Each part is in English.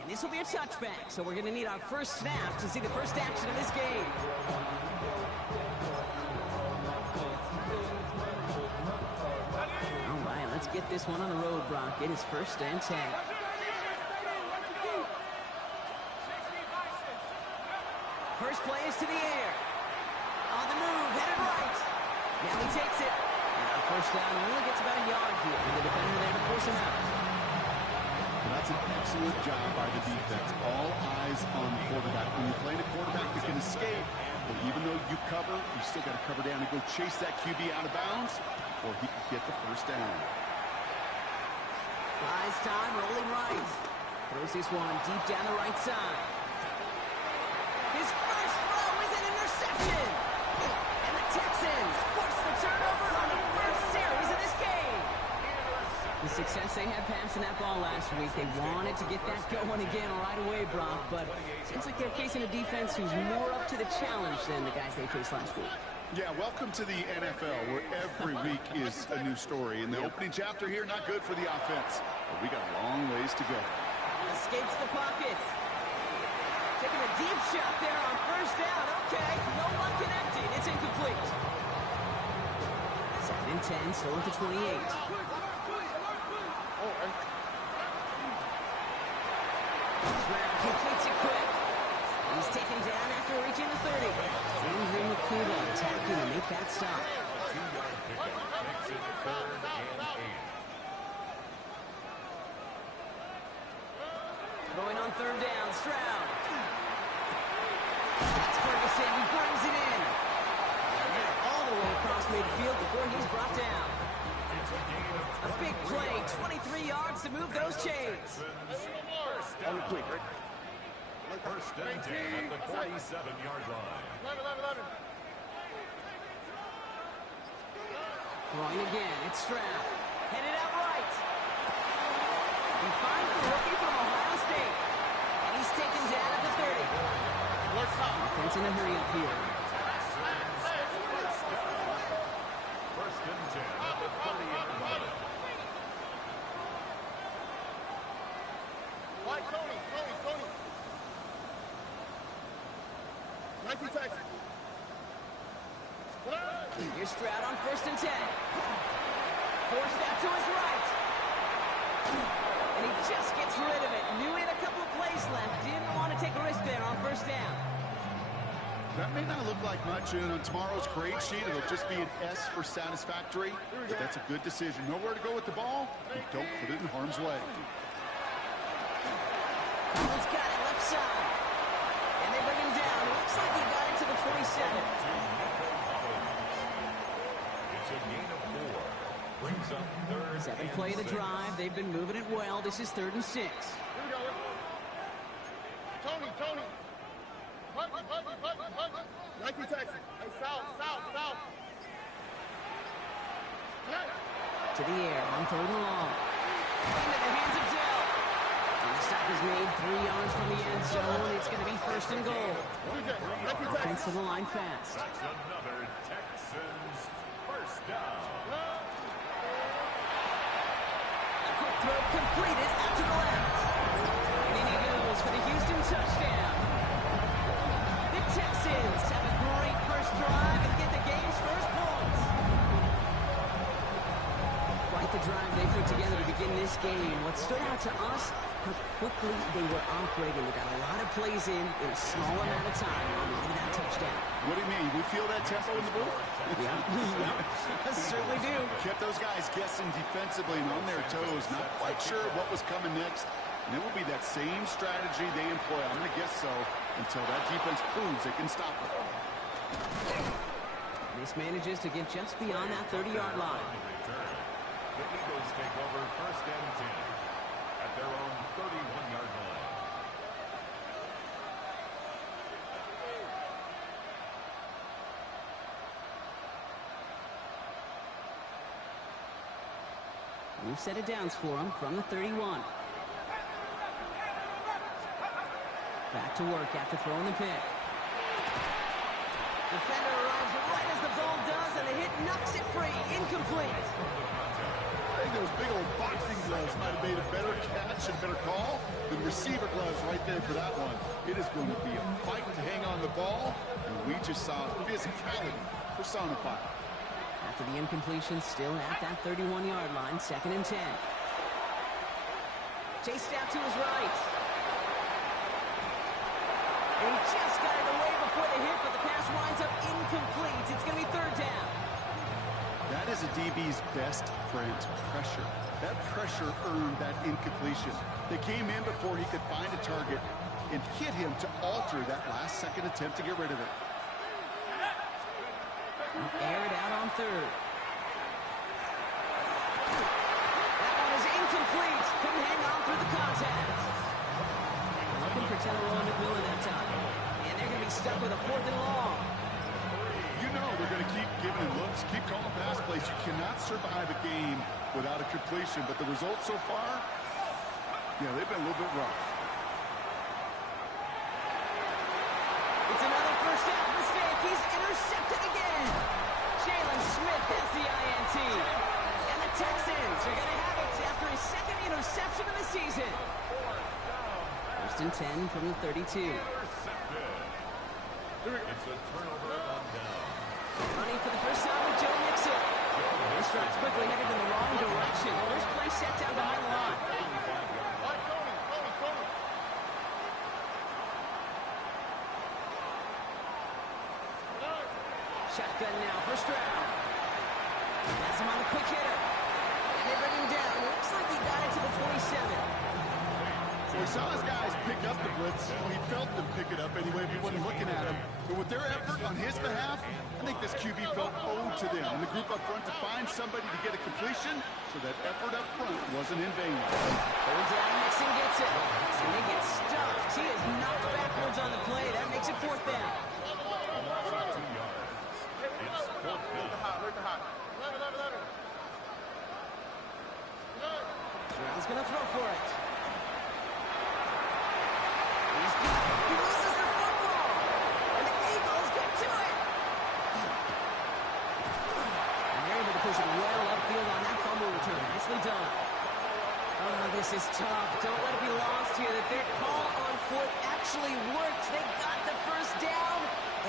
And this will be a touchback, so we're going to need our first snap to see the first action of this game. All right, let's get this one on the road, Brock. It is 1st and 10. First play is to the air. On the move, headed right. Now he takes it. And on 1st down, only gets about a yard here. And the defender there to force him out. That's an excellent job by the defense. All eyes on the quarterback. When you're playing a quarterback that can escape, but even though you cover, you still got to cover down and go chase that QB out of bounds before he can get the 1st down. Buys time, rolling right. Throws this one deep down the right side. His first throw is an interception. And the Texans force the turnover on the first series of this game. The success they had passing that ball last week, they wanted to get that going again right away, Brock, but it seems like they're facing a defense who's more up to the challenge than the guys they faced last week. Yeah, welcome to the NFL, where every week is a new story. And the opening chapter here, not good for the offense, but we got a long ways to go. Escapes the pocket. Taking a deep shot there on 1st down. Okay, no one connecting. It's incomplete. 2nd and 10, still at the 28. Completes it quick. He's taken down after reaching the 30. Andrew Nakuda attacking to make that stop. 2-yard pickup makes it 3rd and 8. Throwing on 3rd down, Stroud. That's Ferguson. He brings it in. And they're all the way across midfield before he's brought down. A big play, 23 yards to move those chains. 1st down. 1st and 10 at the 47-yard line. Throwing again, it's Stroud. Headed out right. He finds the rookie from Ohio State. And he's taken down at the 30. Offense in a hurry up here. 1st and 10 at the 30-yard line. Tony. Here's Stroud on 1st and 10. Forced out to his right. And he just gets rid of it. Knew he had a couple of plays left. Didn't want to take a risk there on 1st down. That may not look like much, and on tomorrow's grade sheet, it'll just be an S for satisfactory, but that's a good decision. Nowhere to go with the ball, and don't put it in harm's way. Collins got it left side. And they bring him down. It looks like he got it to the 27. It's a gain of 4. Brings up 3rd 7th play of the drive. They've been moving it well. This is 3rd and 6. Here we go. Tony. Nike Texas. Hey, south. To the air on 3rd and long. Into the hands of Dell. And the stop is made 3 yards from the end zone. It's going to be 1st and goal. Offense to the line fast. That's another Texans 1st down. A quick throw completed out to the left. And in he goes for the Houston touchdown. The Texans have a great first drive and get the game's first points. Quite the drive they put together to begin this game. What stood out to us, how quickly they were operating. They got a lot of plays in a small amount of time on the way to that touchdown. What do you mean? We feel that tempo in the booth? Yeah, certainly do. Kept those guys guessing defensively and on their toes, not quite sure what was coming next. And it will be that same strategy they employ, I'm going to guess so, until that defense proves they can stop it. And this manages to get just beyond that 30-yard line. The Eagles take over 1st and 10 at their own 31-yard line. New set of downs for him from the 31. Back to work after throwing the pick. Defender arrives right as the ball does, and the hit knocks it free. Incomplete. think those big old boxing gloves might have made a better catch and better call than receiver gloves right there for that one. It is going to be a fight to hang on the ball, and we just saw physicality personified. After the incompletion, still at that 31-yard line, 2nd and 10. Chased out to his right. And he just got it away before the hit, but the pass winds up incomplete. It's going to be 3rd down. That is a DB's best friend, pressure. That pressure earned that incompletion. They came in before he could find a target and hit him to alter that last-second attempt to get rid of it. Aired out on 3rd. That one is incomplete. Couldn't hang on through the contact. Looking for Teteroa McMillan that time. And they're going to be stuck with a 4th and long. You know they're going to keep giving him looks, keep calling pass plays. You cannot survive a game without a completion, but the results so far, yeah, they've been a little bit rough. It's another first half mistake. He's intercepted again. Jalen Smith has the INT. And the Texans are going to have it after his 2nd interception of the season. 1st and 10 from the 32. It's a turnover on down. Running for the first time with Joe Mixon. This drive's quickly headed in the wrong direction. First play set down behind the line. Shotgun now, first round. That's him on the quick hitter. And they bring him down. Looks like he got it to the 27. So we saw his guys pick up the blitz. He felt them pick it up anyway if he wasn't looking at him. But with their effort on his behalf, I think this QB felt owed to them. And the group up front to find somebody to get a completion, so that effort up front wasn't in vain. 3rd down, Mixon gets it. And they get stuffed. He is knocked backwards on the play. That makes it 4th down. Loss of 2 yards. It's 4th down. Stroud's going to throw for it. He loses the football. And the Eagles get to it. And they're able to push it well upfield on that fumble return. Nicely done. Oh, this is tough. Don't let it be lost here that their call on foot actually worked. They got the first down,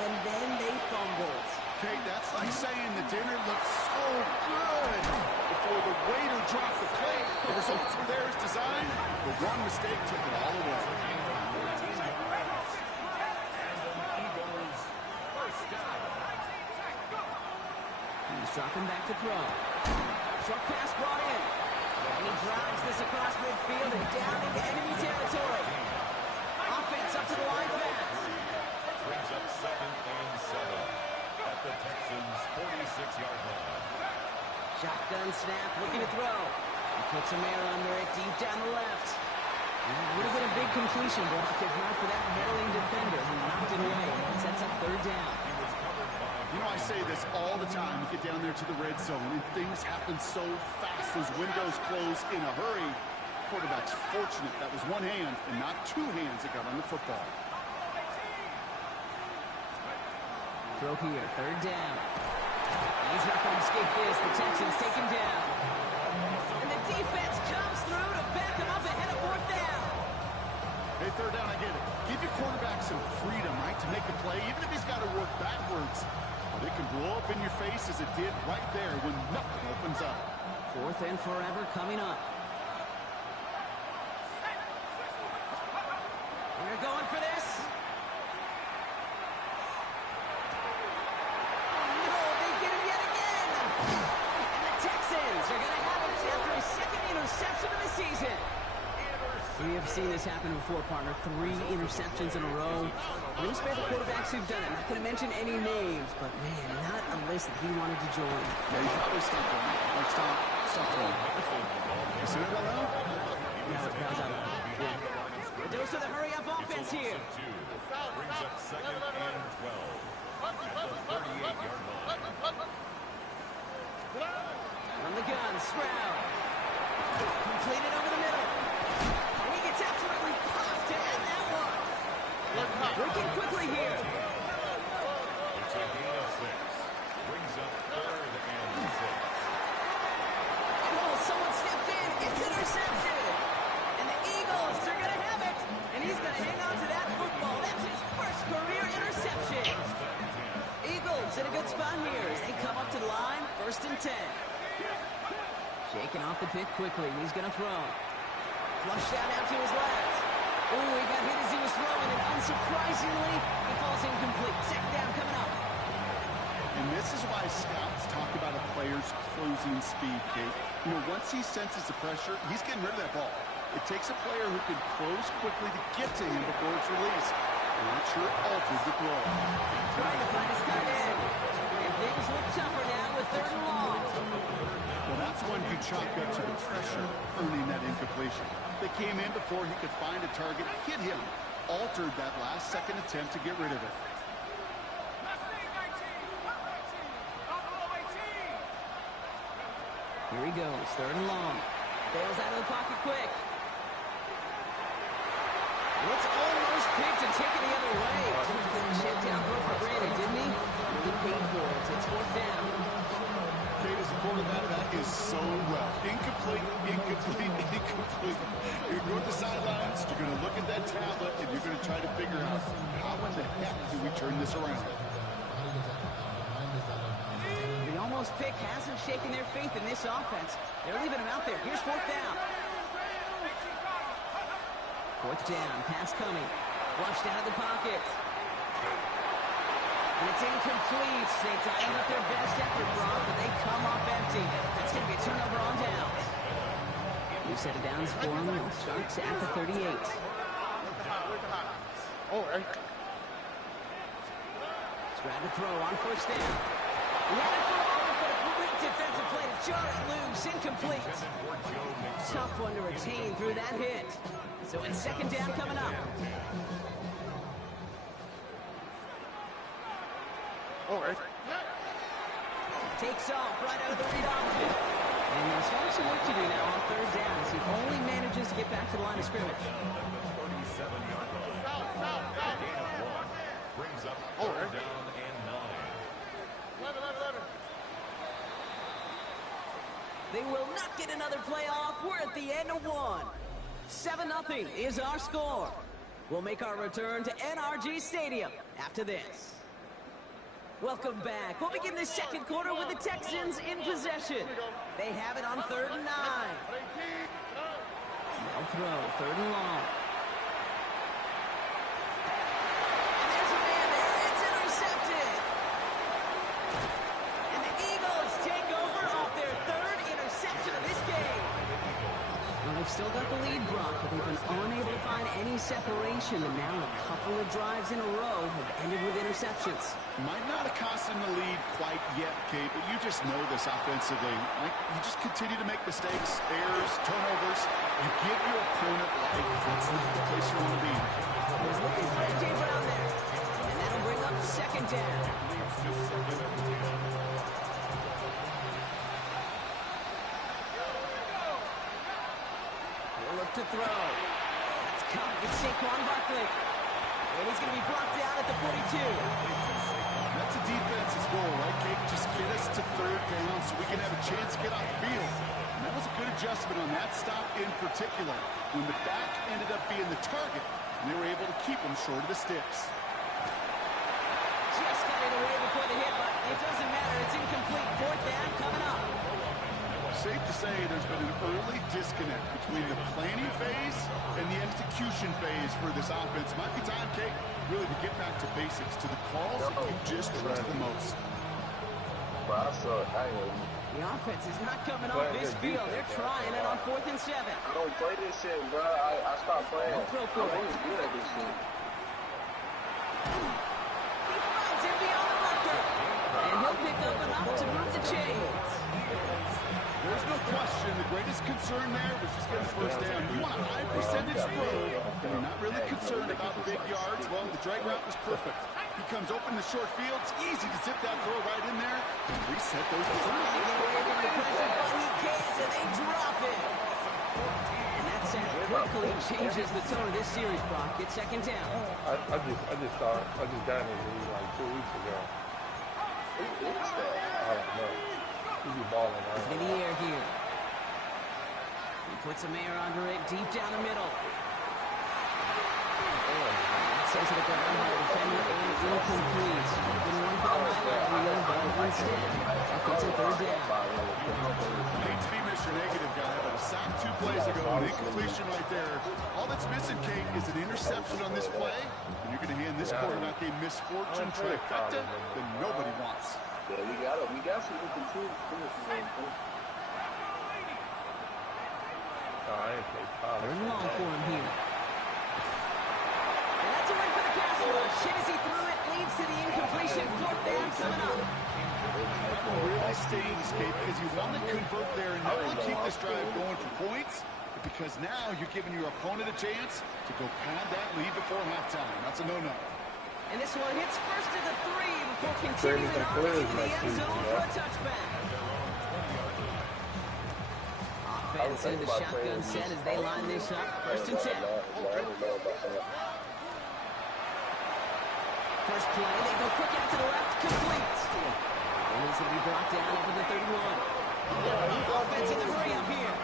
and then they fumbled. Okay, that's like saying the dinner looked so good before the waiter dropped the plate. The results were there as designed, but one mistake took it all away. He's dropping back to throw. Short pass brought in. And he drives this across midfield and down into enemy territory. Offense up to the line fast. Brings up 2nd and 7 at the Texans' 46-yard line. Shotgun snap, looking to throw. He puts some air under it, deep down the left. Would have been a big completion block if not for that hurling defender who knocked it away. It sets up 3rd down. You know, I say this all the time. You get down there to the red zone, and things happen so fast. Those windows close in a hurry. Quarterback's fortunate that was one hand and not 2 hands that got on the football. Throw here, 3rd down. He's not going to escape this. The Texans take him down. And the defense comes through to back him up ahead of 4th down. Hey, 3rd down, I get it. Give your quarterback some freedom, right, to make a play, even if he's got to work backwards. But it can blow up in your face as it did right there when nothing opens up. 4th and forever coming up. We're going for this. Oh, no, they get him yet again. And the Texans are going to have it after his 2nd interception of the season. We have seen this happen before, partner. 3 interceptions in a row. We're going to spare the quarterbacks who've done it. Not going to mention any names, but man, not a list that he wanted to join. Yeah, he probably stopped him. Like, stop throwing. You see that out loud? Yeah, that was out loud. Yeah. The dose of the hurry-up offense here. Brings up 2nd and 12 at the 38-yard line. From the gun, Stroud. Completed over the middle. And he gets absolutely popped to end that one. Working quickly here. It's a gain of 6. Brings up 3rd and 6. Oh, someone's Defense in a good spot here as they come up to the line. 1st and 10. Shaking off the pick quickly. He's going to throw. Flushed out to his left. Ooh, he got hit as he was throwing, and unsurprisingly, he falls incomplete. 2nd down coming up. And this is why scouts talk about a player's closing speed, Kate. You know, once he senses the pressure, he's getting rid of that ball. It takes a player who can close quickly to get to him before it's released. And that sure altered the throw. Trying to find his tight end. And things look tougher now with 3rd and long. Well, that's one you chalk up to the pressure, earning that incompletion. They came in before he could find a target, hit him, altered that last second attempt to get rid of it. Here he goes, 3rd and long. Bails out of the pocket quick. And it's almost picked and taken the other way. Took that check down throw for granted, didn't he? Really paid for it. It's 4th down. Kate, as a quarterback, that is so well. Incomplete, incomplete, incomplete. You're going to the sidelines, you're going to look at that tablet, and you're going to try to figure out how in the heck do we turn this around. The almost pick hasn't shaken their faith in this offense. They're leaving him out there. Here's 4th down. 4th down, pass coming. Flushed out of the pocket. And it's incomplete. They dialed up their best effort, Brock, but they come up empty. That's going to be a turnover on downs. New set of downs for them. They'll start at the 38. Oh, right. Strad to throw on 1st down. He had it for all, but a great defensive play to jar it loose. Incomplete. Tough one to retain through that hit. So it's 2nd down coming up. Oh, right. Takes off right out of the read option. And there's still some work to do now on 3rd down as he only manages to get back to the line of scrimmage. 37-yard line. Gain of 1 brings up 3rd down and 9. 11. They will not get another play off. We're at the end of 1. 7-0 is our score. We'll make our return to NRG Stadium after this. Welcome back. We'll begin the 2nd quarter with the Texans in possession. They have it on 3rd and 9. They'll throw 3rd and long. And there's a man there. It's intercepted. And the Eagles take over off their 3rd interception of this game. Well, they've still got the lead, Brock, but they've been unable to find any separation. And now a couple of drives in a row have ended with interceptions. Might not have cost them the lead quite yet, Kate, but you just know this offensively. Like, you just continue to make mistakes, errors, turnovers, and give your opponent life. That's not the place you want to be. He's looking for A.J. Brown there. And that'll bring up 2nd down. He'll look to throw. That's coming. It's Saquon Barkley. And he's going to be brought down at the 42. That's a defense's goal, right, Kate? Just get us to 3rd down so we can have a chance to get off the field. And that was a good adjustment on that stop in particular, when the back ended up being the target, and they were able to keep him short of the sticks. Just got it away before the hit, but it doesn't matter. It's incomplete. 4th down coming up. Safe to say there's been an early disconnect between the planning phase and the execution phase for this offense. Might be time, Kate, really to get back to basics, to the calls that you just trust the most. The offense is not coming off this field. They're trying it on 4th and 7. I don't play this shit, bro. I stopped playing. They'll throw for I'm it. always good at this shit. He finds him beyond the marker. And he'll pick up enough to move the chains. There's no question. The greatest concern there was just getting the 1st down. You want a high percentage throw, and you're not really concerned about big yards. Well, the drag route was perfect. He comes open the short field. It's easy to zip that throw right in there and reset those Trying to positions. get away from the pressure, but he can't, and they drop it. And that sack quickly changes the tone of this series, Brock. It's 2nd down. I just got in the league like 2 weeks ago. Who is that? I don't know. He be balling out. In the air here. He puts a mare under it, deep down the middle. Sent to the ground by the defender and incomplete. Been one for the highlight reel Instead, offensive third down. I hate to be Mr. Negative guy, but a sack 2 plays ago, an incompletion right there. All that's missing, Kate, is an interception on this play, and you're going to hand this quarterback a misfortune trifecta that nobody wants. Yeah, we got some who can too. Third and long for him here. And that's a win for the pass rush. Hit as he threw it, leads to the incompletion. Fourth down coming up. Really stings, Kate, because you want to convert there and not only keep this drive going for points, but because now you're giving your opponent a chance to go pad that lead before halftime. That's a no-no. And this one hits first to the 3 before continuing on into the end zone for a touchback. Offense in the shotgun set as they line this up. First and 10. First play, they go quick out to the left, complete. And he's going to be brought down over the 31. Offense in the hurry up here.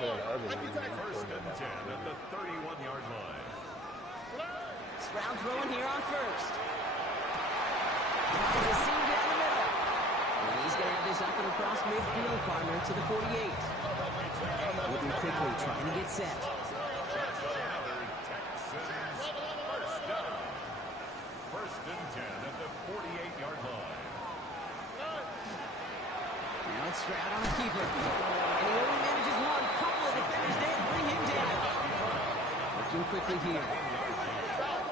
First and 10 at the 31-yard line. Stroud throwing here on first. Finds a seam down the middle. And he's going to have this up and across midfield, partner to the 48. Moving quickly, trying to get set. First and 10 at the 48-yard line. Now it's Stroud on a keeper. And he only manages one. Couple of defenders there to bring him down. Looking quickly here.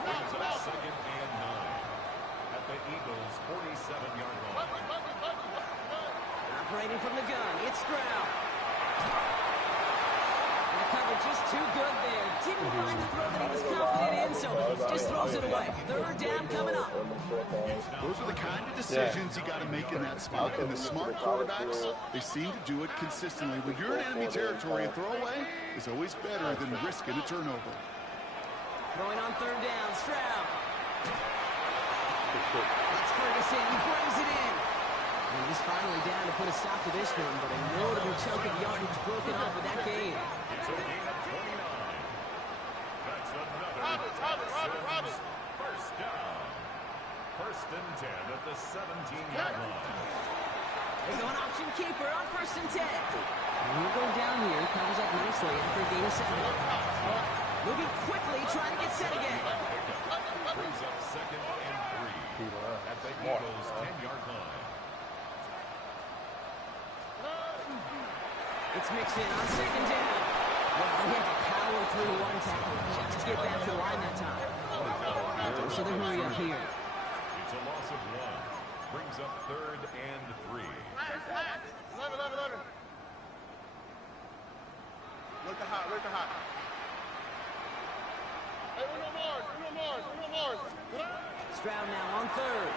Brings up second and 9 at the Eagles' 47-yard line. Operating from the gun, it's Stroud. And the cover just too good there. Didn't find the throw that he was confident in, so just throws it away. Third down coming up. Those are the kind of decisions you got to make in that spot. And the smart quarterbacks, they seem to do it consistently. When you're in enemy territory, a throwaway is always better than risking a turnover. Throwing on third down, Stroud. That's Ferguson, he brings it in. And he's finally down to put a stop to this one, but a notable chunk of yardage broken off of that game. It's a gain of 29. That's another first down. First and 10 at the 17-yard line. They go an option keeper on first and 10. And he'll go down here, covers up nicely after a gain of 7. Moving quickly, trying to get set again. Brings up second and 3 at the Eagles' 10-yard line. It's mixed in on second down. Well, he had to power through one tackle just to get back to the line that time. So the hurry up here. It's a loss of 1. Brings up third and 3. 11. Look at hot. Hey, Uno Mars. Stroud now on third.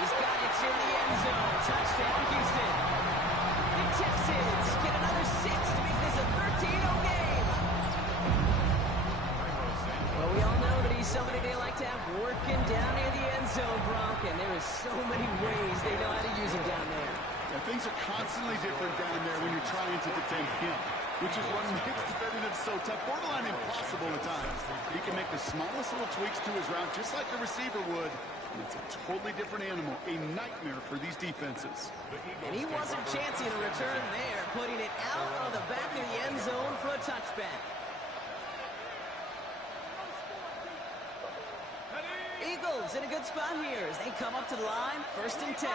He's got it in the end zone. Touchdown, Houston. The Texans get another 6 to make this a 13-0 game. Well, we all know that he's somebody they like to have working down near the end zone, Bronk, and there is so many ways they know how to use him down there. Yeah, things are constantly different down there when you're trying to defend him, which is what makes defending him so tough, borderline impossible at times. He can make the smallest little tweaks to his route, just like a receiver would, and it's a totally different animal, a nightmare for these defenses. And he wasn't chancing a return there, putting it out on the back of the end zone for a touchback. Eagles in a good spot here as they come up to the line, first and 10.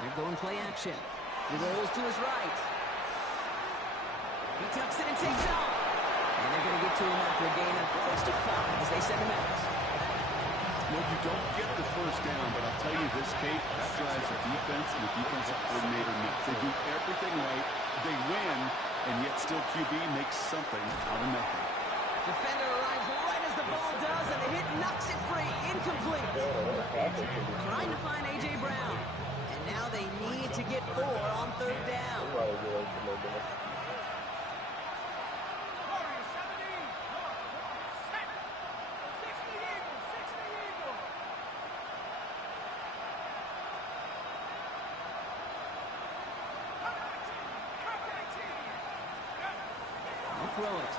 They're going play action. He rolls to his right. He tucks it and takes off. And they're going to get to him after a gain of close to 5 as they send him out. Well, you don't get the first down, but I'll tell you this, Kate, that drives a defense and a defensive coordinator nuts. They do everything right, they win, and yet still QB makes something out of nothing. Defender arrives right as the ball does, and the hit knocks it free. Incomplete. Trying to find A.J. Brown. And now they need to get 4 on third down. throw it.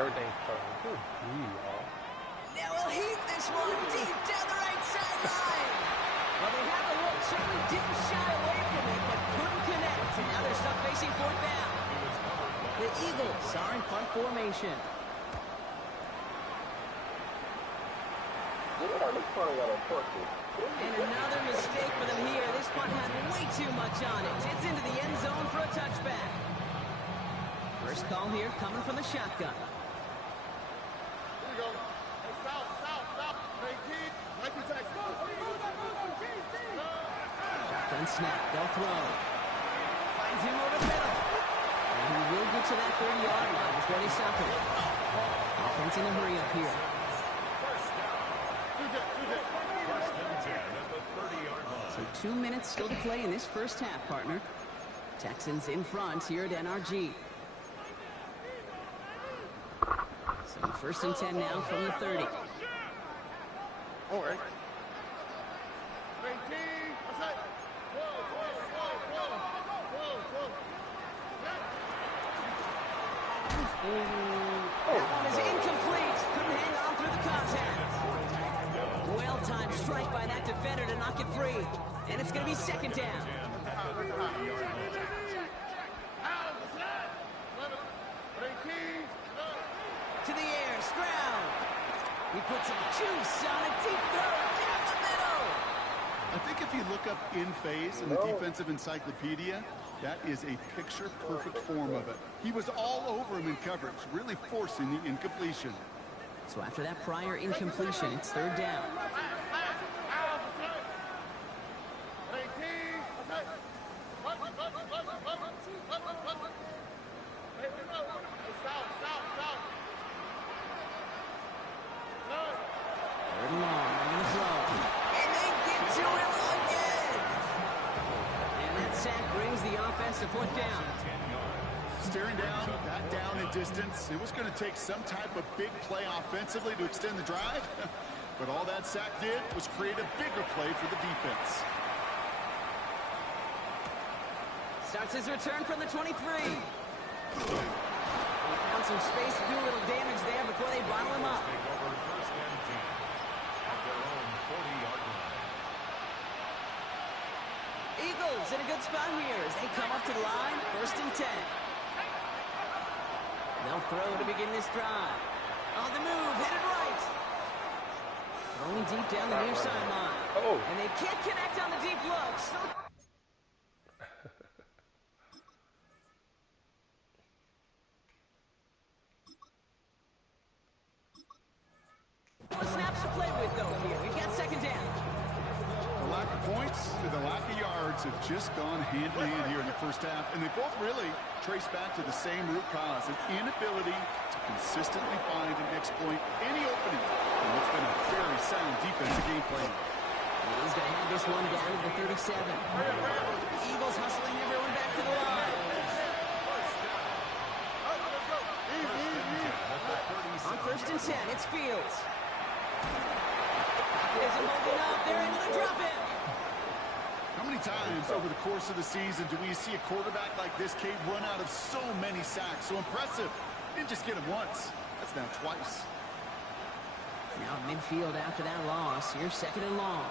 Everything's coming. Good grief, y'all. Now he'll heat this one deep down the right sideline. Well, they had the look, certainly didn't shy away from it, but couldn't connect. And now they're stuck facing fourth down. The Eagles are in punt formation. And another mistake for them here. This punt had way too much on it. It's into the end zone for a touchback. First call here coming from the shotgun. Here you go. Hey, stop. 19 tax. Shotgun snap. They'll throw. Finds him over the middle. And he will get to that 30-yard line before they stop him. Offense in a hurry up here. First and 10 at the 30-yard line. So 2 minutes still to play in this first half, partner. Texans in front here at NRG. So first and 10 now from the 30. All right. 19. What's that? That one is incomplete. Couldn't hang on through the contact. Well-timed strike by that defender to knock it free. And it's going to be second down. To the air, Stroud. He puts some juice on a deep throw down the middle. I think if you look up in phase in the defensive encyclopedia, that is a picture-perfect form of it. He was all over him in coverage, really forcing the incompletion. So after that prior incompletion, it's third down. Third and long, they're going to throw. And they get to him again. And that sack brings the offense to fourth down. Staring down, that down in distance. It was going to take some type of big play offensively to extend the drive. But all that sack did was create a bigger play for the defense. Starts his return from the 23. He found some space to do a little damage there before they bottle him up. Take over first and 10 at their own 40-yard line. Eagles in a good spot here as they come up to the line. First and 10. They'll throw to begin this drive. On the move, headed right. Throwing deep down the near sideline. Oh. And they can't connect on the deep look. So more snaps to play with, though, here. We've got second down. The lack of points and the lack of yards have just gone hand in hand here in the first half, and they both really trace back to the same root cause, an inability to consistently find and exploit any opening in what's been a very sound defensive game plan. And he's going to have this one down to the 37. Eagles hustling everyone back to the line. On first and 10, it's Fields. Pocket isn't holding up. They're able to drop it. How many times over the course of the season do we see a quarterback like this kid run out of so many sacks? So impressive. Didn't just get him once. That's now twice. Now midfield after that loss. Here's second and long.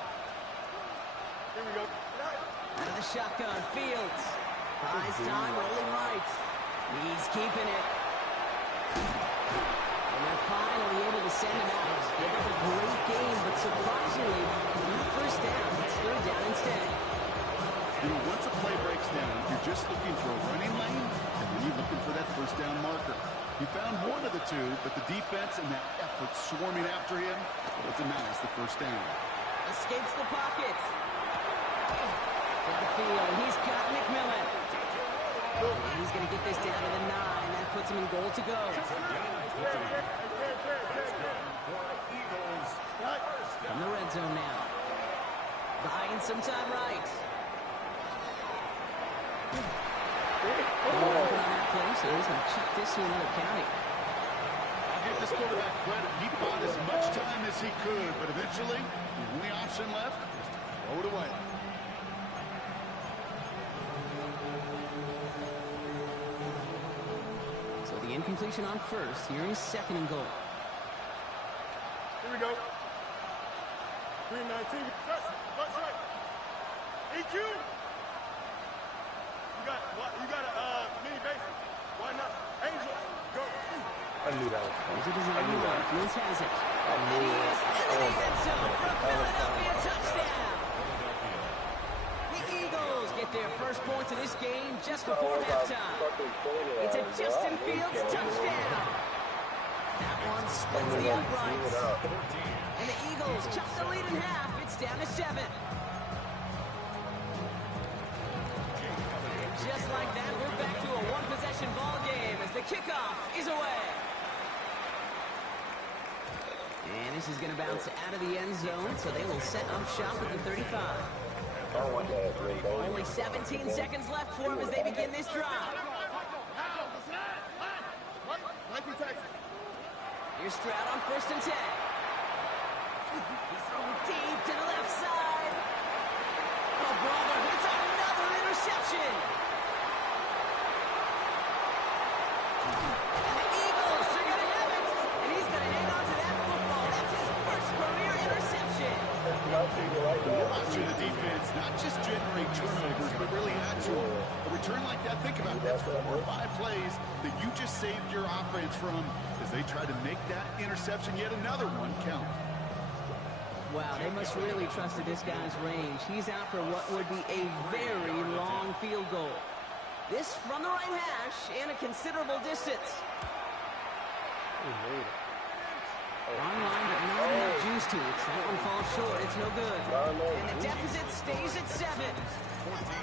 Here we go. Out of the shotgun, Fields. Buys time, rolling right. He's keeping it. And they're finally able to send him out. Gave up a great game, but surprisingly, not first down. It's third down instead. You know, once a play breaks down, you're just looking for a running lane, and then you're looking for that first down marker. He found one of the two, but the defense and that effort swarming after him, well, denies the first down. Escapes the pocket. Downfield, he's got McMillan. And he's going to get this down to the 9. That puts him in goal to go. From the red zone now. Buying some time right. They're working on that play, so he's going to chuck this to another county. I'll give this quarterback credit. He bought as much time as he could, but eventually, the only option left was to throw it away. The incompletion on first. Here is second and goal. Here we go. 319. Touch right. EQ. You got a mini base. Why not? Angel. Go. I knew that was Here's a coming. design I knew run. that. Fields has it. I And knew he it. is into the end zone for a Philadelphia touchdown. The Eagles get their first points of this game just before halftime. It's a Justin Fields touchdown. That one splits the uprights. And the Eagles chop the lead in half. It's down to 7. And just like that, we're back to a one-possession ball game as the kickoff is away. And this is going to bounce out of the end zone, so they will set up shop at the 35. Only 17 seconds left for them as they begin this drive. Here's Stroud on 1st and 10. He's throwing deep to the left side. Oh, brother, it's another interception. And the Eagles are going to have it. And he's going to hang on to that football. That's his first career interception. Watching the defense not just generate turnovers, but really add to them. A return like that, think about it. That's 4 or 5 plays that you just saved your offense from as they try to make that interception, yet another one, count. Wow, they must really trusted this guy's range. He's out for what would be a very long field goal. This from the right hash and a considerable distance. He made it. Online, but not enough juice to it. That one falls short. It's no good. And the deficit stays at 7.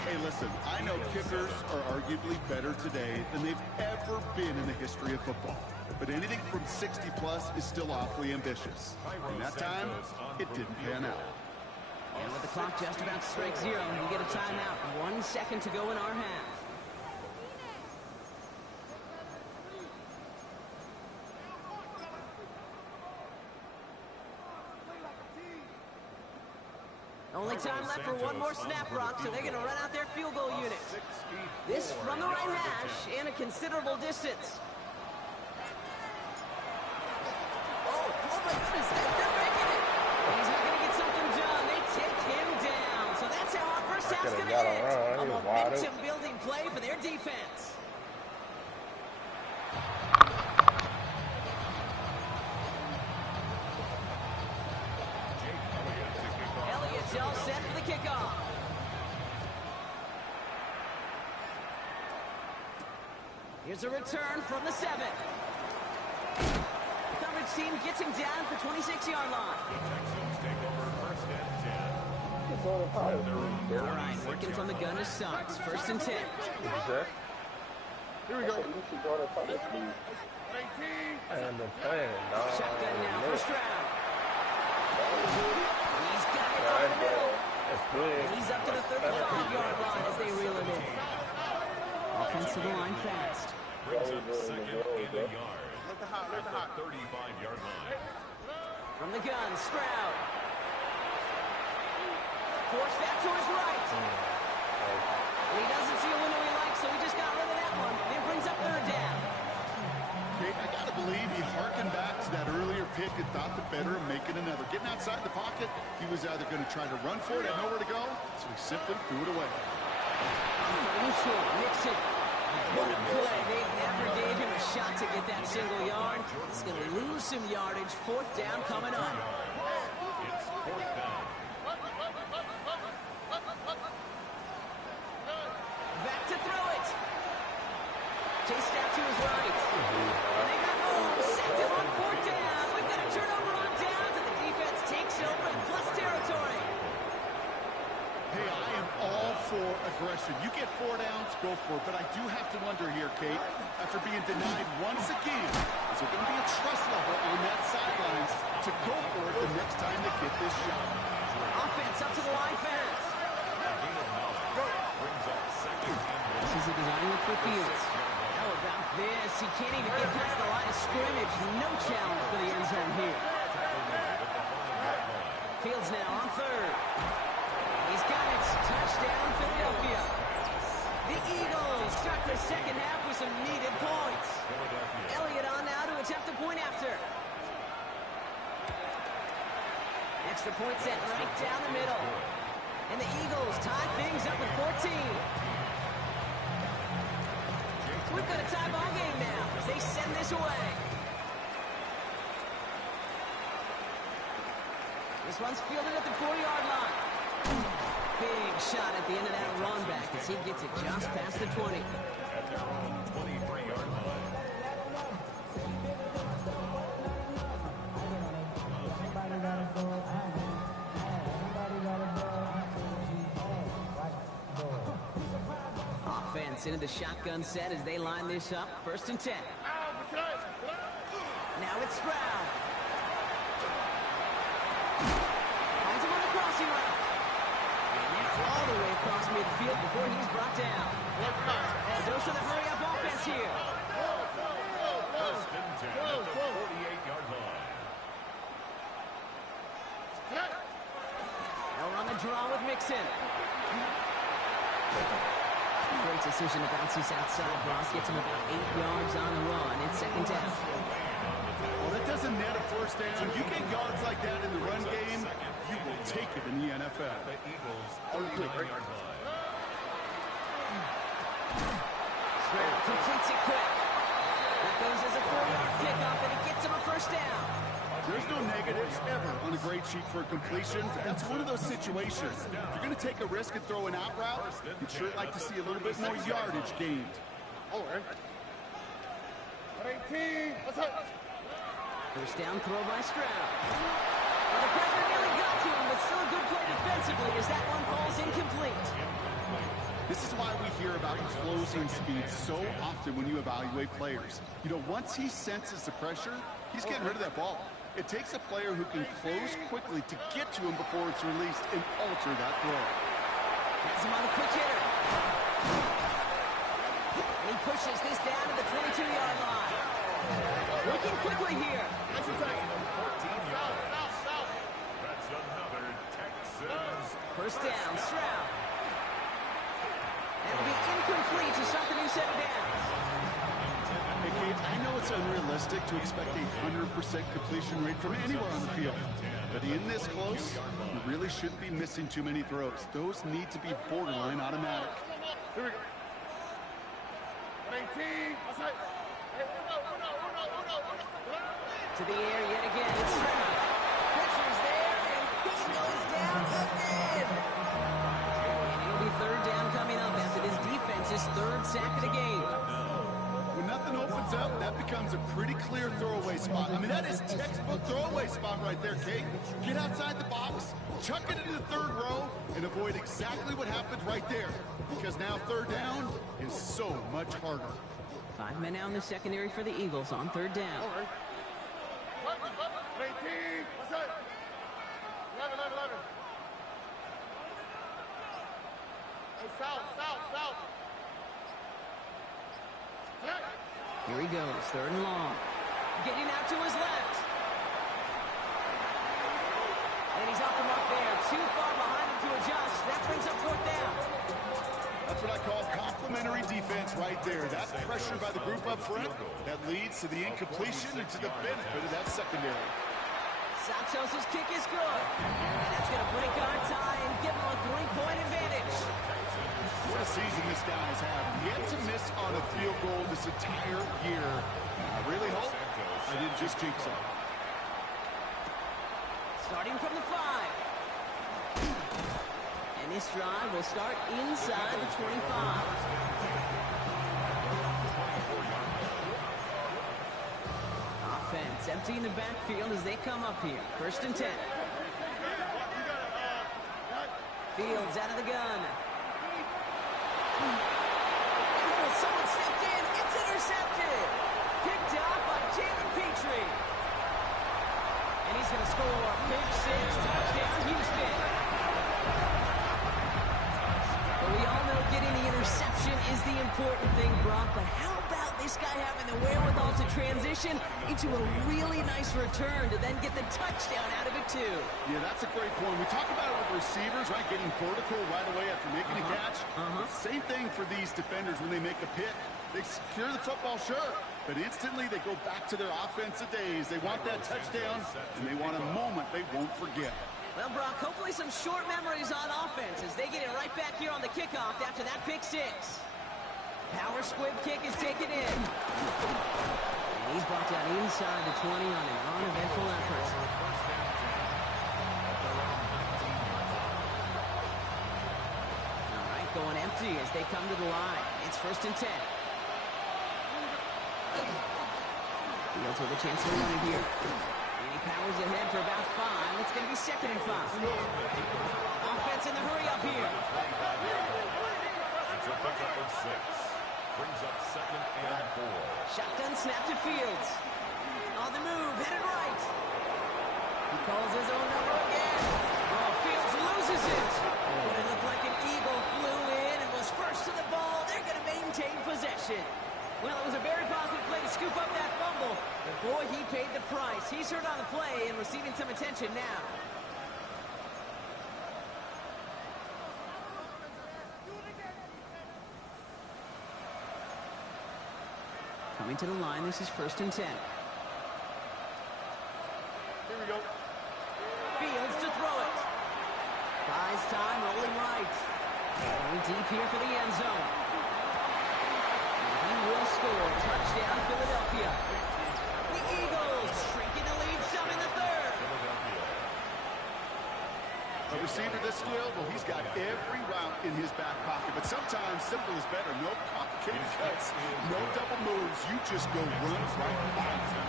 Hey, listen, I know kickers are arguably better today than they've ever been in the history of football. But anything from 60-plus is still awfully ambitious. And that time, it didn't pan out. And with the clock just about to strike 0, we get a timeout. 1 second to go in our half. Only time left for one more snap, Rock, so they're going to run out their field goal unit. This from the right hash and a considerable distance. Oh my goodness, they're making it. He's not going to get something done. They take him down. So that's how our first half's going to end. A momentum-building play for their defense. Elliott's all set for the kickoff. Here's a return from the 7. The coverage team gets him down at the 26-yard line. All right, working from the gun to Suggs. 1st and 10. Here we go. And the plan, dog. Shotgun now for Stroud. He's got it up the middle. That's good. And he's up to the 35-yard line as they reel him in. Offensive line fast. Brings up second and a yard at the 35-yard line. From the gun, Stroud. Forced back to his right. And he doesn't see a window he likes, so he just got rid of that one. And brings up 3rd down. Okay, I got to believe he harkened back to that earlier pick and thought the better of making another. Getting outside the pocket, he was either going to try to run for it, had nowhere to go, so he simply threw it away. Short, Nixon. What a play. They never gave him a shot to get that single yard. He's going to lose some yardage. 4th down coming up. It's 4th down. Back to throw it. Chased out to his right. And they got home. Sacked him on 4th down. We've got a turnover on downs, and the defense takes over in plus territory. Hey, I am all for aggression. You get 4 downs, go for it. But I do have to wonder here, Kate, after being denied once again, is there going to be a trust level on that sidelines to go for it the next time they get this shot? Offense up to the line fast. This is a design look for Fields. How about this? He can't even get past the line of scrimmage. No challenge for the end zone here. Fields now on 3rd. He's got it. Touchdown, Philadelphia. The Eagles start their second half with some needed points. Extra point set right down the middle. And the Eagles tie things up with 14. We've got a tie ball game now as they send this away. This one's fielded at the 4-yard line. Big shot at the end of that run back as he gets it just past the 20. At their own 23-yard line. Offense into the shotgun set as they line this up. 1st and 10. Now it's Stroud. Finds him on the crossing route. And they're all the way across midfield before he's brought down. Those are the hurry-up offense here. 1st and 10 at the 48-yard line. They'll run the draw with Mixon. Great decision to bounce this outside. Brock gets him about 8 yards on the run. It's 2nd down. Well, that doesn't net a 1st down. You get yards like that in the run game, you will take it in the NFL. The Eagles 39-yard line. Stroud completes it quick. That goes as a 4-yard pickup, and it gets him a 1st down. There's no negatives ever on a grade sheet for a completion, but that's one of those situations. If you're going to take a risk and throw an out route, you'd sure like to see a little bit more yardage gained. First down throw by Stroud. Well, the pressure nearly got to him, but still a good play defensively as that one falls incomplete. This is why we hear about closing speed so often when you evaluate players. You know, once he senses the pressure, he's getting rid of that ball. It takes a player who can close quickly to get to him before it's released and alter that throw. Has him on a quick hitter. And he pushes this down to the 22-yard line. Looking quickly here. 14 yards. That's another Texans. 1st down, Stroud. That'll be incomplete to something who set it down. Hey, Kate, I know it's unrealistic to expect a 100% completion rate from anywhere on the field. But in this close, you really shouldn't be missing too many throws. Those need to be borderline automatic. Here we go. 19. To the air yet again. It's Stroud. Pressure's there, and he goes down again. And it'll be 3rd down coming up after this defense's 3rd sack of the game. When nothing opens up, that becomes a pretty clear throwaway spot. I mean, that is textbook throwaway spot right there, Kate. Get outside the box, chuck it into the 3rd row, and avoid exactly what happened right there. Because now 3rd down is so much harder. 5 men out in the secondary for the Eagles on 3rd down. 19. What's that? 11. Hey, south. Here he goes, 3rd and long. Getting out to his left. And he's off the mark there. Too far behind him to adjust. That brings up 4th down. That's what I call complementary defense right there. That pressure by the group up front, that leads to the incompletion and to the benefit of that secondary. Santos' kick is good. And that's going to break our tie and give him a 3-point advantage. What a season this guy has had. Yet to miss on a field goal this entire year. I really hope I didn't just jinx him. Starting from the 5. And this drive will start inside the 25. Offense emptying the backfield as they come up here. 1st and 10. Fields out of the gun. Oh, someone stepped in. It's intercepted. Picked up by Jalen Petrie. And he's going to score. Big 6, touchdown, Houston. But we all know getting the interception is the important thing, Brock. But how about this guy having the wherewithal to transition into a really nice return to then get the touchdown out of it, too? Yeah, that's a great point. We talk about it with receivers, right, getting vertical right away after making a catch. Same thing for these defenders when they make a pick. They secure the football, sure, but instantly they go back to their offensive days. They want that touchdown, and they want a moment they won't forget. Well, Brock, hopefully some short memories on offense as they get it right back here on the kickoff after that pick six. Power squib kick is taken in. And he's brought down inside the 20 on an uneventful effort. All right, going empty as they come to the line. It's 1st and 10. Fields with a chance to run it here. And he powers ahead for about 5. It's going to be 2nd and 5. Offense in the hurry up here. It's a pickup of 6. Brings up 2nd and 4. Shotgun snap to Fields. On the move, headed right. He calls his own number again. Oh, Fields loses it. But it looked like an eagle flew in and was first to the ball. They're going to maintain possession. Well, it was a very positive play to scoop up that fumble. But boy, he paid the price. He's hurt on the play and receiving some attention now. Coming to the line, this is 1st and 10. Here we go. Fields to throw it. Buys time, rolling right. Going deep here for the end zone. And he will score. Touchdown, Philadelphia. The Eagles shrinking the lead some in the 3rd. A receiver this skilled, well, he's got every route in his back pocket, but sometimes simple is better. No complicated cuts, no double moves. You just go run right by him.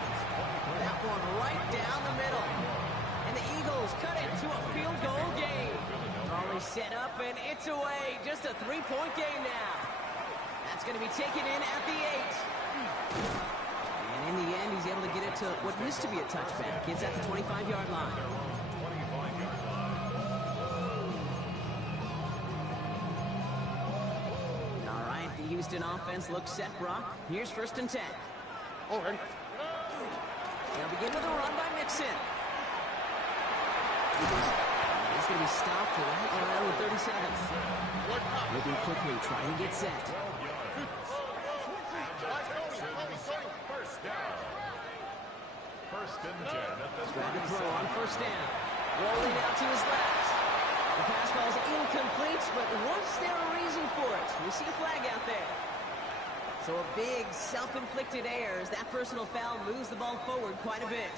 That one right down the middle. And the Eagles cut it to a field goal game. Raleigh set up, and it's away. Just a 3-point game now. That's going to be taken in at the 8. And in the end, he's able to get it to what used to be a touchback. It's at the 25-yard line. All right, the Houston offense looks set, Brock. Here's 1st and 10. Okay. They'll begin with a run by Mixon. He's going to be stopped right around the 37. Moving quickly, trying to get set. First down. 1st and 10 at the Trying to throw on 1st down. Rolling out to his left. The pass ball is incomplete, but was there a reason for it? We see a flag out there. So a big self-inflicted error as that personal foul moves the ball forward quite a bit.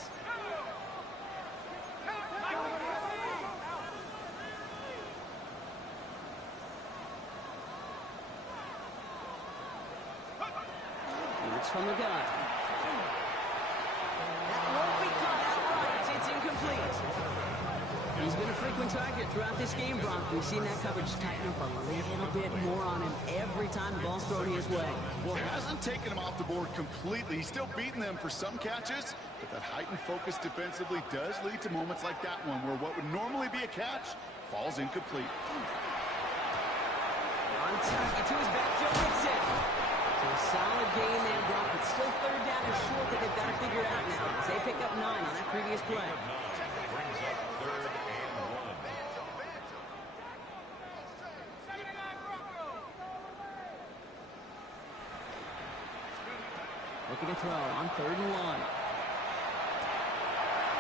It's from the gun. That won't be caught outright. It's incomplete. He's been a frequent target throughout this game, Brock. We've seen that coverage tighten up a little bit more on him every time the ball's thrown his way. Well, it hasn't taken him off the board completely. He's still beating them for some catches, but that heightened focus defensively does lead to moments like that one where what would normally be a catch falls incomplete. On target to his back, Joe Mixon. So a solid gain there, Brock, but still 3rd down and short that they've got to figure out now as they pick up 9 on that previous play. Brings up 3rd and 1. Looking to throw on 3rd and 1.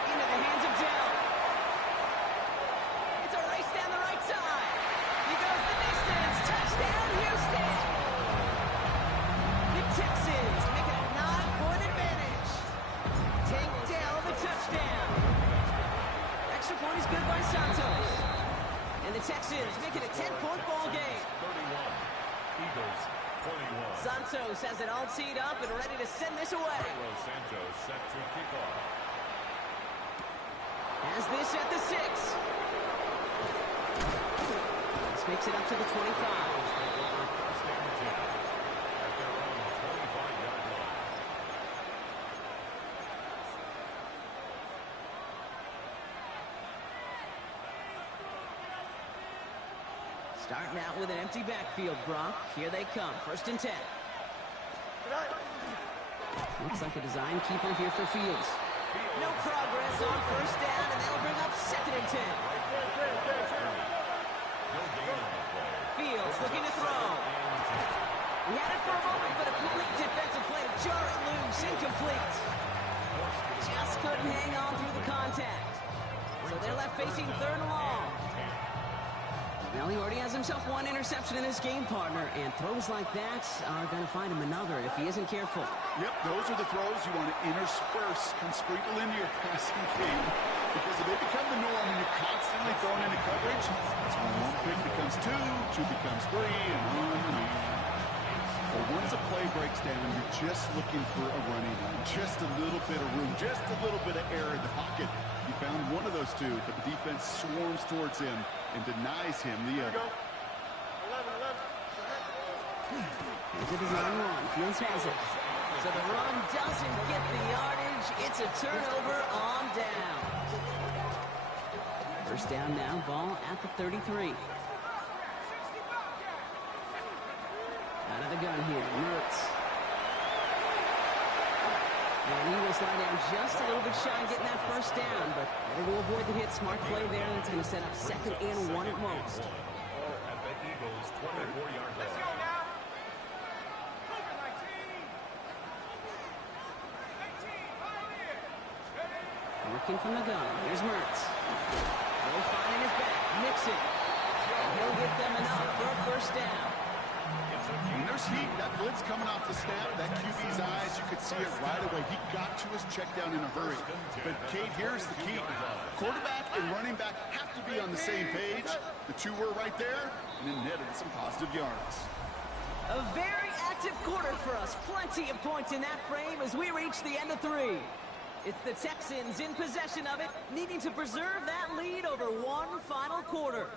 Into the hands of Dell. It's a race down the right side. He goes the distance. Touchdown, Houston. The Texans make it a 9-point advantage. Tank Dell the touchdown. Extra point is good by Santos. And the Texans make it a 10-point ball game. 31. Eagles 21. Santos has it all teed up and ready to send this away. Carlos Santos set to kick off. Has this at the 6. This makes it up to the 25. Starting out with an empty backfield, Brock. Here they come. 1st and 10. Looks like a design keeper here for Fields. No progress on 1st down, and they'll bring up 2nd and 10. Fields looking to throw. He had it for a moment, but a complete defensive play to jar it loose. Incomplete. Just couldn't hang on through the contact. So they're left facing third and long. Well, he already has himself one interception in his game, partner, and throws like that are going to find him another if he isn't careful. Yep, those are the throws you want to intersperse and sprinkle into your passing game, because if they become the norm and you're constantly thrown into coverage, that's when one pick becomes two becomes three, and on and on. But once a play breaks down, you're just looking for a running line, just a little bit of room, just a little bit of air in the pocket. He found one of those two, but the defense swarms towards him and denies him the other. 11. Here's a design run. Fields has it. So the run doesn't get the yardage. It's a turnover on down. First down now, ball at the 33. Out of the gun here, Mertz. And he will slide down just a little bit shy of getting that first down, but better to avoid the hit. Smart play there. That's going to set up 2nd and 1 at most. At the Eagles' 24-yard line. Working from the gun. Here's Mertz. Will find in his back. Mixon. And he'll get them enough for a first down. And there's heat. That blitz coming off the snap, that QB's eyes, you could see it right away. He got to his check down in a hurry. But, Kate, here's the key. Quarterback and running back have to be on the same page. The two were right there, and it netted some positive yards. A very active quarter for us. Plenty of points in that frame as we reach the end of 3. It's the Texans in possession of it, needing to preserve that lead over one final quarter.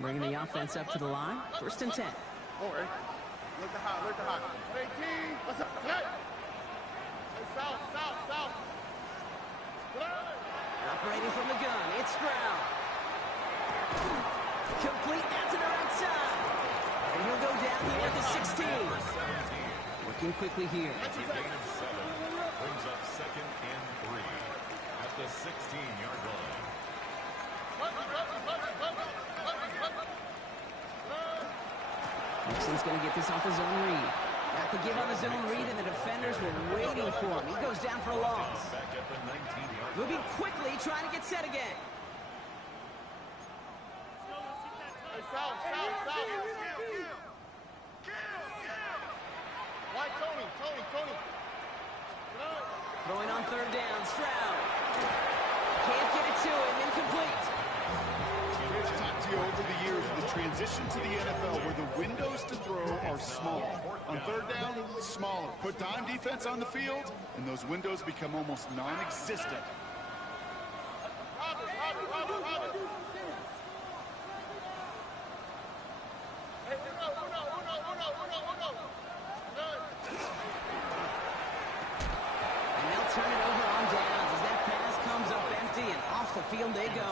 Bringing the offense up to the line. 1st and 10. Don't worry. Look the hot. 18. What's up? Hey, south. Operating from the gun, it's Stroud. Complete out to the right side. And he'll go down here at the 16. Working quickly here. Gain of 7 brings up 2nd and 3 at the 16-yard line. Nixon's going to get this off his zone read. Got to give on the zone read, and the defenders were waiting for him. He goes down for a loss. Back at the 19-yard line. Moving quickly, trying to get set again. Hey, south. White Tony. Throwing on 3rd down, Stroud. Can't get it to him, incomplete. I've talked to you over the years of the transition to the NFL where the windows to throw are small. On 3rd down, smaller. Put dime defense on the field, and those windows become almost non-existent. Robert. Hey, Uno. And they'll turn it over on downs as that pass comes up empty, and off the field they go.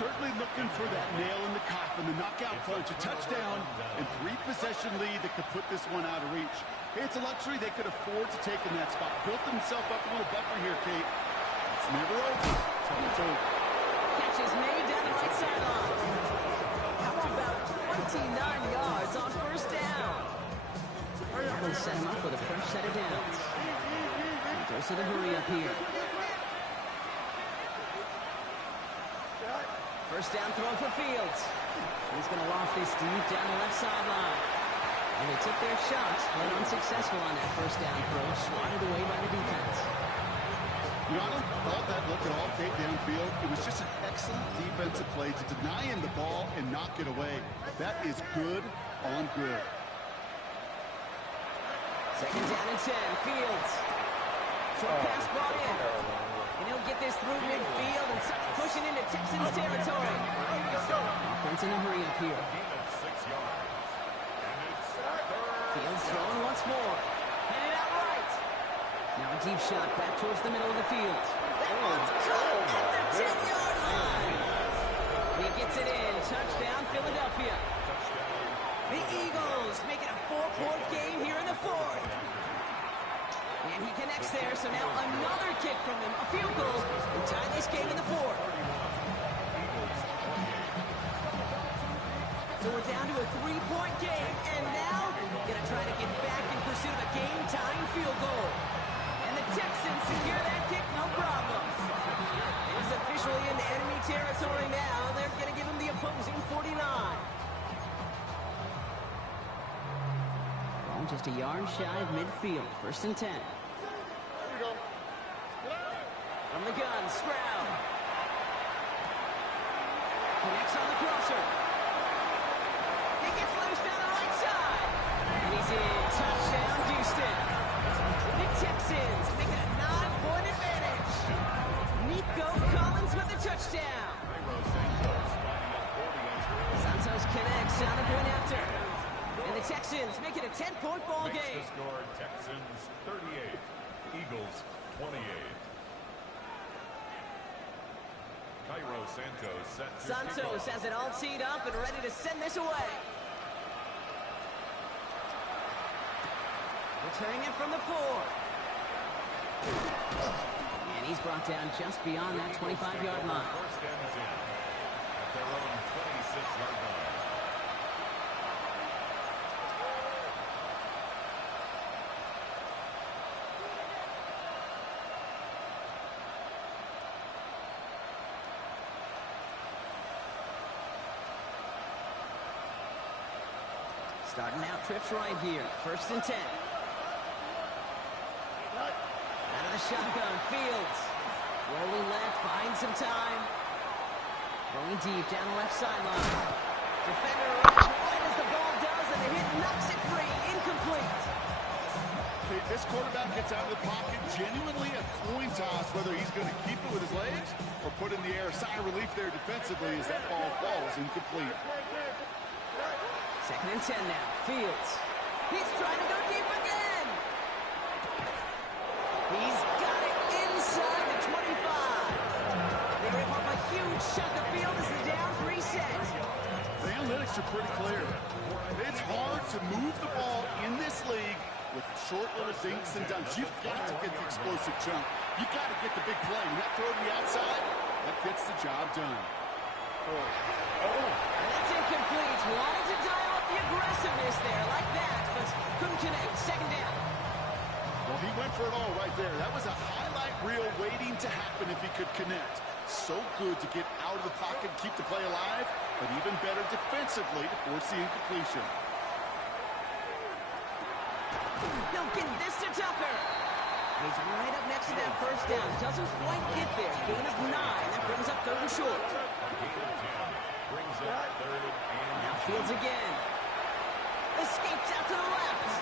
Certainly looking for that nail in the coffin, the knockout punch, a touchdown, and 3-possession lead that could put this one out of reach. Hey, it's a luxury they could afford to take in that spot. Built themselves up a little buffer here, Kate. It's never over till it's over. Catch is made down the right sideline. How about 29 yards on 1st down? That'll set him up with a fresh set of downs. He goes to the hurry up here. 1st down throw for Fields. He's going to loft this deep down the left sideline. And they took their shots, but unsuccessful on that 1st down throw, swatted away by the defense. You know, I don't call that look at all, Kate, downfield. It was just an excellent defensive play to deny him the ball and knock it away. That is good on good. 2nd down and 10. Fields. Short pass brought in. And he'll get this through midfield and starts pushing into Texans territory. Offense in a hurry up here. Fields throwing once more. Headed out right. Now a deep shot back towards the middle of the field. That one's caught at the 10-yard line. He gets it in. Touchdown, Philadelphia. The Eagles make it a 4-point game here in the 4th. And he connects there, so now another kick from them, a field goal, to tie this game in the 4th. So we're down to a 3-point game, and now gonna try to get back in pursuit of a game-tying field goal. And the Texans secure that kick, no problem. It is officially into just a yard shy of midfield. 1st and 10. Here you go. From the gun, Stroud. Connects on the crosser. He gets loose down the right side. And he's in. Touchdown, Houston. The Texans make it a 9-point advantage. Nico Collins with the touchdown. Santos connects on the point after. And the Texans make it a 10-point ball game. Makes the score Texans 38, Eagles 28. Cairo Santos set to Santos has it all teed up and ready to send this away. Returning it from the 4. And he's brought down just beyond that 25-yard line. First and 10 at their own 26-yard line. Starting out trips right here. 1st and 10. Out of the shotgun, Fields. Rolling left, buying some time. Going deep down the left sideline. Defender runs right as the ball does, and the hit knocks it free. Incomplete. Okay, this quarterback gets out of the pocket, genuinely a coin toss whether he's going to keep it with his legs or put in the air. Sigh of relief there defensively as that ball falls incomplete. 2nd and 10 now. Fields. He's trying to go deep again. He's got it inside the 25. They rip off a huge chunk of field as the downs reset. The analytics are pretty clear. It's hard to move the ball in this league with short little dinks and dunks. You've got to get the explosive jump. You've got to get the big play. And that throw to the outside, that gets the job done. That's incomplete. Wanted to dial up the aggressiveness there like that, but couldn't connect. 2nd down. Well, he went for it all right there. That was a highlight reel waiting to happen if he could connect. So good to get out of the pocket and keep the play alive, but even better defensively to force the incompletion. He'll get this to Tucker. He's right up next to that 1st down. Doesn't quite get there. Gain of 9. That brings up 3rd and short. Brings up 3rd and Now Fields again. Escapes out to the left.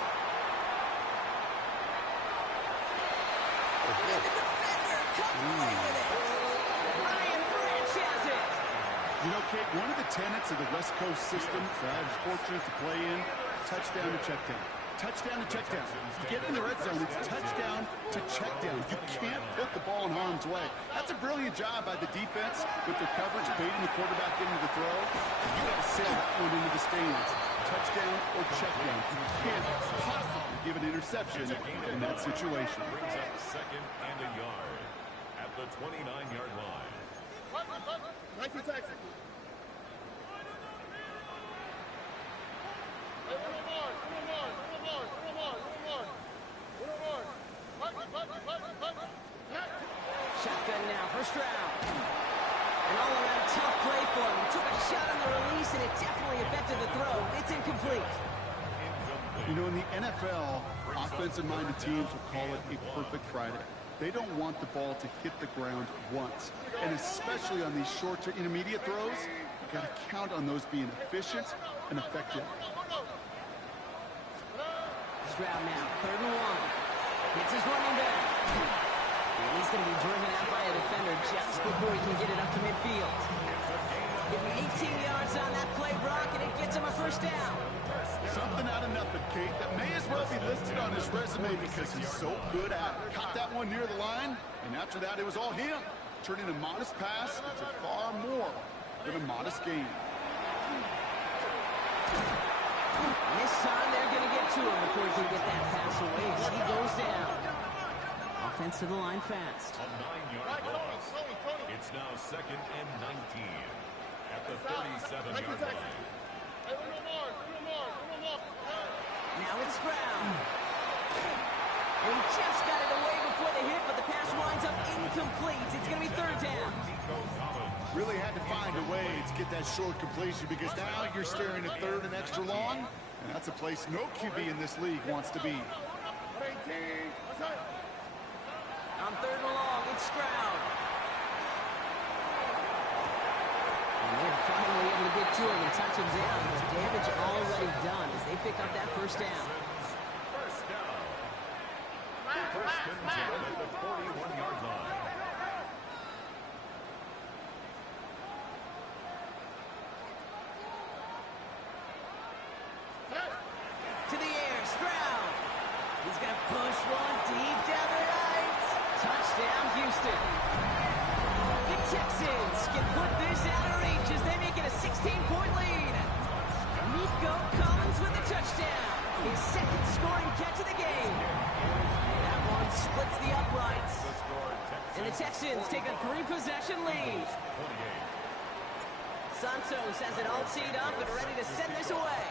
And the defender comes away with it. Ryan Branch has it. You know, Kate, one of the tenets of the West Coast system that I was fortunate to play in, touchdown to check down. Touchdown to check down. You get in the red zone, it's touchdown to check down. You can't put the ball in harm's way. That's a brilliant job by the defense with their coverage, baiting the quarterback into the throw. You got to sail that one into the stands. Touchdown or check down. You can't possibly give an interception in that situation. brings up 2nd and a yard at the 29-yard line. Nice attack. Shotgun now for Stroud. An all-around tough play for him. He took a shot on the release, and it definitely affected the throw. It's incomplete. You know, in the NFL, offensive-minded teams will call it a perfect Friday. They don't want the ball to hit the ground once. And especially on these short to intermediate throws, you got to count on those being efficient and effective. Stroud now, 3rd and 1. Hits his running back. And he's going to be driven out by a defender just before he can get it up to midfield. Getting 18 yards on that play, Brock, and it gets him a 1st down. Something out of nothing, Kate, that may as well be listed on his resume because he's so good at it. Caught that one near the line, and after that it was all him. Turning a modest pass into far more than a modest gain. And this time they're going to get to him before he can get that pass away. So he goes down. Offense to the line fast. A 9-yard loss. It's now 2nd and 19 at the 37-yard line. Now it's Stroud. And he just got it away before the hit, but the pass winds up incomplete. It's going to be 3rd down. Really had to find a way to get that short completion because now you're staring at 3rd and extra long. And that's a place no QB in this league wants to be. On 3rd and long, it's Stroud. And they're finally able to get to him and touch him down. The damage already done as they pick up that first down. First down. First and 10 at the 41-yard line. To the air, Stroud. He's going to push one deep down the right. Touchdown, Houston. The Texans can put this out of reach as they make it a 16-point lead. Nico Collins with the touchdown. His second scoring catch of the game. That one splits the uprights. And the Texans take a 3-possession lead. Santos has it all teed up and ready to send this away.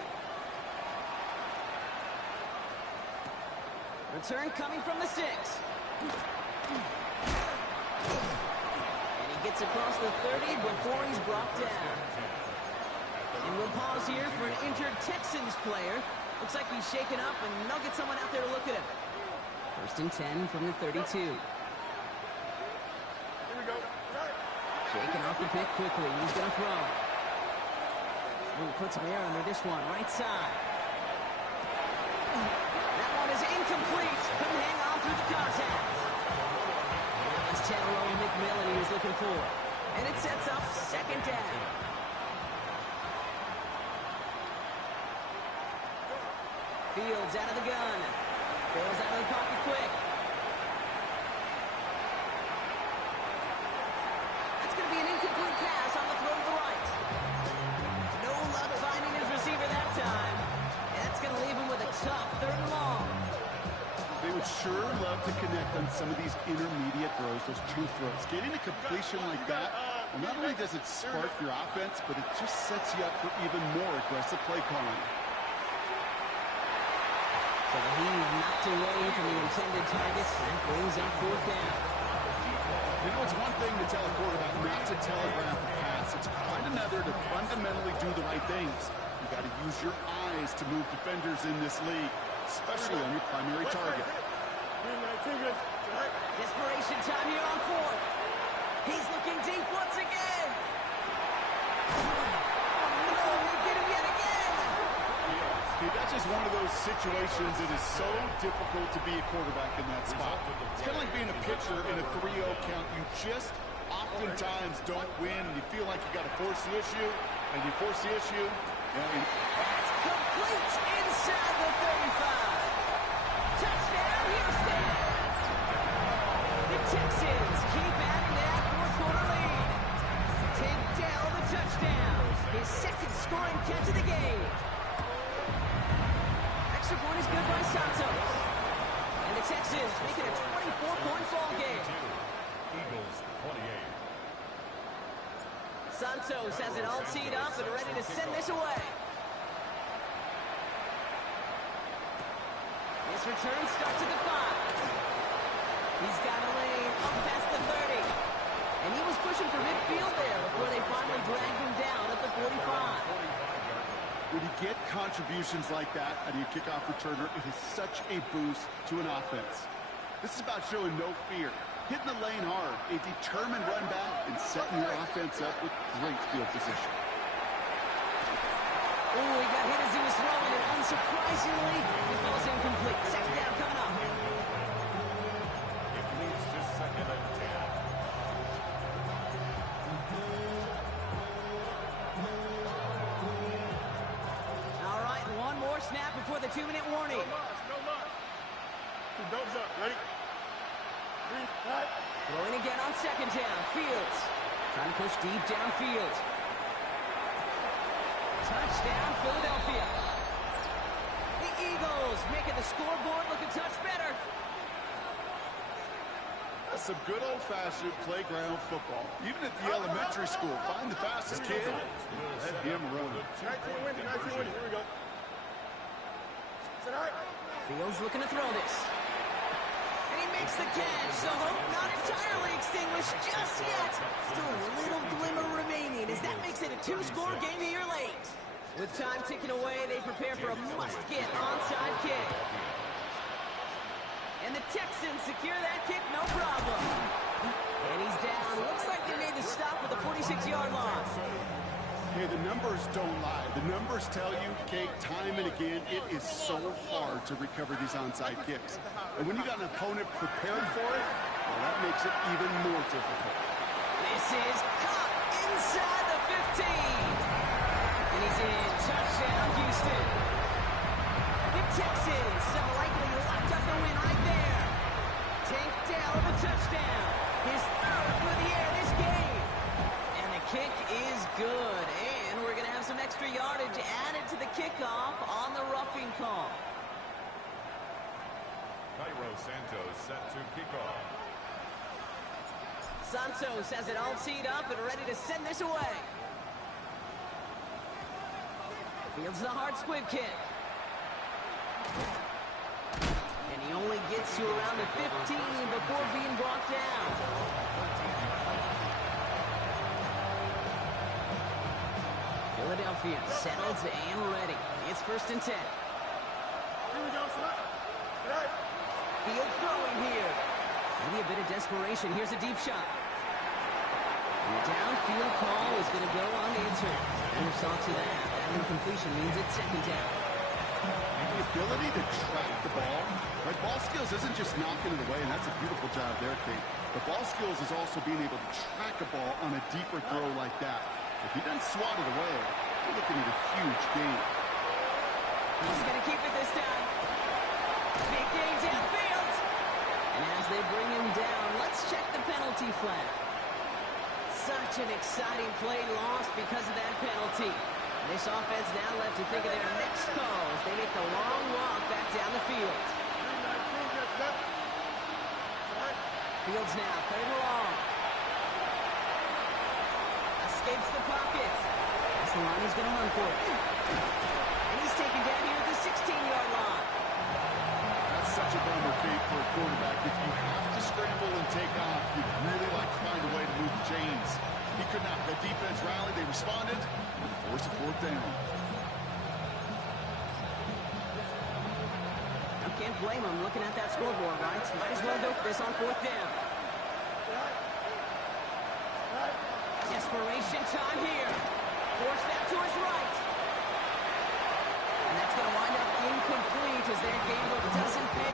Return coming from the 6. And he gets across the 30 before he's brought down. And we'll pause here for an injured Texans player. Looks like he's shaken up, and they'll get someone out there to look at him. First and 10 from the 32. Here we go. Shaking off the pick quickly. He's going to throw. Ooh, puts some air under this one. Right side. That one is incomplete. Couldn't hang on through the contact. That's Tyrone McMillan he was looking for. And it sets up second down. Fields out of the gun. Bails out of the pocket quick. That's going to be an incomplete pass on the throw to the right. No luck finding his receiver that time. And that's going to leave him with a tough 3rd and long. They would sure love to connect on some of these intermediate throws, those true throws. Getting a completion like that, well, not only does it spark your offense, but it just sets you up for even more aggressive play calling. So he knocked away from the intended targets. That brings up 4th down. You know, it's one thing to tell a quarterback not to telegraph a pass. It's quite another to fundamentally do the right things. You got to use your eyes to move defenders in this league, especially on your primary target. Desperation time here on 4th. He's looking deep once again. Oh, no, they get him yet again. See, that's just one of those situations that is so difficult to be a quarterback in that spot. It's kind of like being a pitcher in a 3-0 count. You just oftentimes don't win, and you feel like you got to force the issue, and you force the issue. That's complete inside the 35. Touchdown, Houston. The Texans keep adding to that 4th-quarter lead. Take Dell the touchdown. His second scoring catch of the game. Extra point is good by Santos. And the Texans make it a 24-point ball game. Eagles 28. Santos has it all teed up and ready to send this away. This return starts at the 5. He's got a lane up past the 30. And he was pushing for midfield there before they finally dragged him down at the 45. When you get contributions like that out of your kickoff returner, it is such a boost to an offense. This is about showing no fear, hitting the lane hard, a determined run back, and setting your offense up with great field position. Oh, he got hit as he was throwing, and unsurprisingly, it falls incomplete. Second down coming up. It leads to 2nd and 10. All right, one more snap before the 2-minute warning. No loss. Don't jump. Ready? 3, 5. Throwing again on second down. Fields trying to push deep downfield. Touchdown, Philadelphia. The Eagles making the scoreboard look a touch better. That's some good old-fashioned playground football. Even at the elementary school, find the fastest kid, let him run. 19 winning. 19 winning. Here we go. Sit all right. Fields looking to throw this. And he makes the catch. So hope not entirely extinguished just yet. Still a little glimmer remaining as that makes it a 2-score game here late. With time ticking away, they prepare for a must-get onside kick. And the Texans secure that kick, no problem. And he's down. Looks like they made the stop with a 46-yard loss. Hey, the numbers don't lie. The numbers tell you, Kate, time and again, it is so hard to recover these onside kicks. And when you got an opponent prepared for it, well, that makes it even more difficult. This is caught inside the 15. And he's in. Touchdown, Houston. The Texans have likely locked up the win right there. Tank Dell with a touchdown. His third for the air this game. And the kick is good. And we're going to have some extra yardage added to the kickoff on the roughing call. Cairo Santos set to kick off. Santos has it all teed up and ready to send this away. Fields the hard squib kick. And he only gets to around the 15 before being brought down. Philadelphia settled and ready. It's 1st and 10. Here we go, son. Field throwing here. Maybe a bit of desperation. Here's a deep shot. And the downfield call is going to go unanswered. And we're saw to that. That incompletion means it's 2nd down. The ability to track the ball, right? Ball skills isn't just knocking it away, and that's a beautiful job there, Kate. But ball skills is also being able to track a ball on a deeper throw like that. If he doesn't swat it away, we're looking at a huge gain. He's going to keep it this time. Big gain downfield. And as they bring him down, let's check the penalty flag. Such an exciting play lost because of that penalty. This offense now left to think of their next call as they make the long walk back down the field. Fields now, 3rd and long. Escapes the pocket. That's the line he's going to run for it. And he's taken down here at the 16-yard line. That's such a bummer, Kate, for a quarterback. If you have to scramble and take off, you'd really like to find a way to move the chains. He could not. The defense rallied. They responded. And forced a 4th down. I can't blame him looking at that scoreboard, right? Might as well go for this on 4th down. Desperation time here. Force that to his right. And that's going to wind up incomplete as their game book doesn't pick.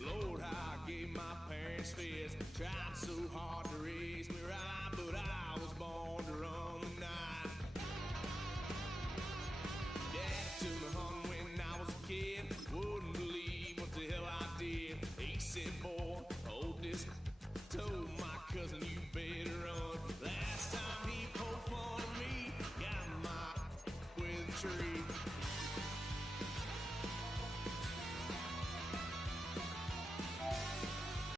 Lord, how I gave my parents fist. Tried so hard to raise me right, but I was born to run the night. Dad took me home when I was a kid. Wouldn't believe what the hell I did. He said, boy, hold this. Told my cousin, you better run. Last time he poked fun of me, got my with a tree.